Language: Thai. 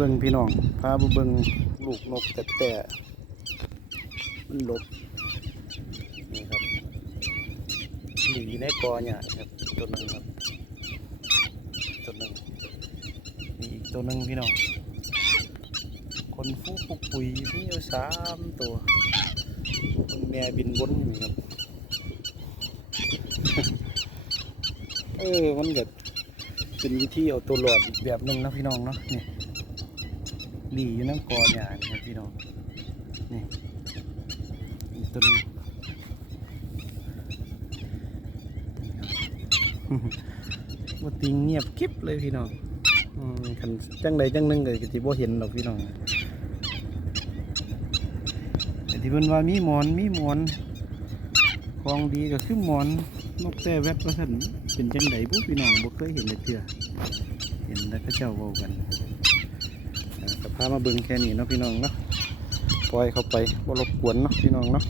เบิ่งพี่น้องพาไปเบิ่งลูกนกแต่แต่มันหลบนี่ครับหลีในกอเนี่ยครับตัวหนึ่งครับตัวหนึ่งมีอีกตัวหนึ่งพี่น้องคนฟูปุกปุยมีอยู่สามตัวแม่บินวนอยู่ครับเออมันก็เป็นวิธีเอาตัวรอดแบบหนึ่งนะพี่น้องเนาะนี่ หลีอยู่น้ำกอหญ้านี่ครับพี่น้องนี่ตัวนึงว่าติงเงียบกิ๊บเลยพี่น้องอืมคันจังใดจังหนึ่งก็สิบ่เห็นหรอกพี่น้องแต่ที่เพิ่นว่ามีหมอนมีหมอนของดีก็คือหมอนนกแต่แวดว่าซั่นเป็นจังใดบุพี่น้องบ่เคยเห็นเลยเทื่อเห็นแล้วก็เจ้าเว้ากัน อ่พามาเบิ่งแค่นี้เนาะพี่น้องเนาะปล่อยเข้าไปบ่รบกวนเนาะพี่น้องเนาะ